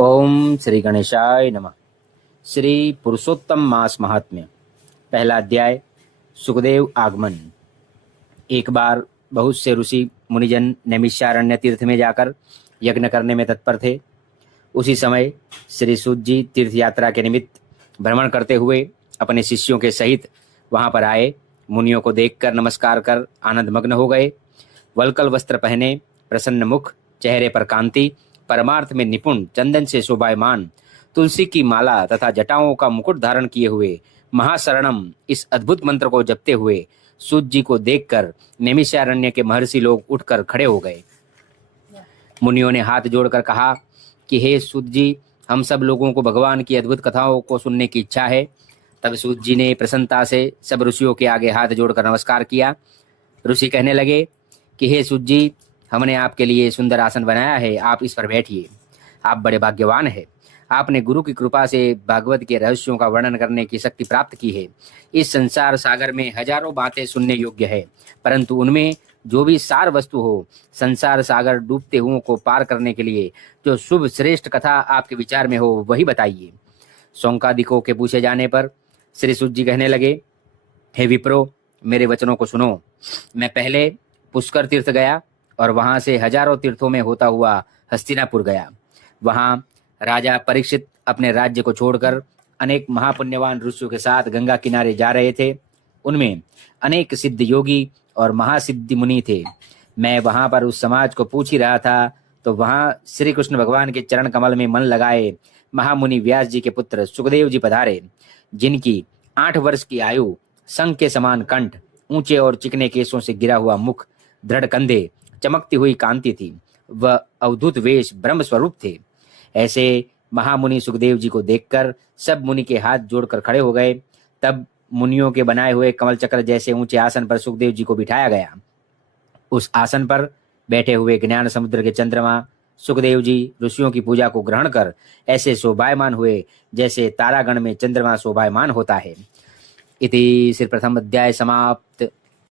ओम श्री गणेशाय नमः। श्री पुरुषोत्तम मास महात्म्य। पहला अध्याय, सुखदेव आगमन। एक बार बहुत से ऋषि मुनिजन नैमिषारण्य तीर्थ में जाकर यज्ञ करने में तत्पर थे। उसी समय श्री सूत जी तीर्थ यात्रा के निमित्त भ्रमण करते हुए अपने शिष्यों के सहित वहां पर आए। मुनियों को देखकर नमस्कार कर आनंद मग्न हो गए। वल्कल वस्त्र पहने, प्रसन्न मुख, चेहरे पर कांति, परमार्थ में निपुण, चंदन से शोभायमान, तुलसी की माला तथा जटाओं का मुकुट धारण किए हुए महाशरणम इस अद्भुत मंत्र को जपते हुए सूत जी को देखकर नैमिषारण्य के महर्षि लोग उठकर खड़े हो गए। मुनियों ने हाथ जोड़कर कहा कि हे सूत जी, हम सब लोगों को भगवान की अद्भुत कथाओं को सुनने की इच्छा है। तब सूत जी ने प्रसन्नता से सब ऋषियों के आगे हाथ जोड़कर नमस्कार किया। ऋषि कहने लगे कि हे सूत जी, हमने आपके लिए सुंदर आसन बनाया है, आप इस पर बैठिए। आप बड़े भाग्यवान हैं। आपने गुरु की कृपा से भागवत के रहस्यों का वर्णन करने की शक्ति प्राप्त की है। इस संसार सागर में हजारों बातें सुनने योग्य है, परंतु उनमें जो भी सार वस्तु हो, संसार सागर डूबते हुओं को पार करने के लिए जो शुभ श्रेष्ठ कथा आपके विचार में हो, वही बताइए। शौनकादिकों के पूछे जाने पर श्री सूत जी कहने लगे, हे विप्रो, मेरे वचनों को सुनो। मैं पहले पुष्कर तीर्थ गया और वहां से हजारों तीर्थों में होता हुआ हस्तिनापुर गया। वहां राजा परीक्षित अपने राज्य को छोड़कर अनेक महापुण्यवान ऋषियों के साथ गंगा किनारे जा रहे थे। उनमें अनेक सिद्ध योगी और महासिद्धि मुनि थे। मैं वहां पर उस समाज को पूछ ही रहा था तो वहां श्री कृष्ण भगवान के चरण कमल में मन लगाए महामुनि व्यास जी के पुत्र सुखदेव जी पधारे, जिनकी 8 वर्ष की आयु, शंख के समान कंठ, ऊंचे और चिकने केसों से गिरा हुआ मुख, दृढ़ कंधे, चमकती हुई कांति थी। वह अवधूत वेश ब्रह्म स्वरूप थे। ऐसे महामुनि सुखदेव जी को देखकर सब मुनि के हाथ जोड़कर खड़े हो गए। तब मुनियों के बनाए हुए कमल चक्र जैसे ऊंचे आसन पर सुखदेव जी को बिठाया गया। उस आसन पर बैठे हुए ज्ञान समुद्र के चंद्रमा सुखदेव जी ऋषियों की पूजा को ग्रहण कर ऐसे शोभायमान हुए जैसे तारागण में चंद्रमा शोभायमान होता है। इति श्री प्रथम अध्याय समाप्त।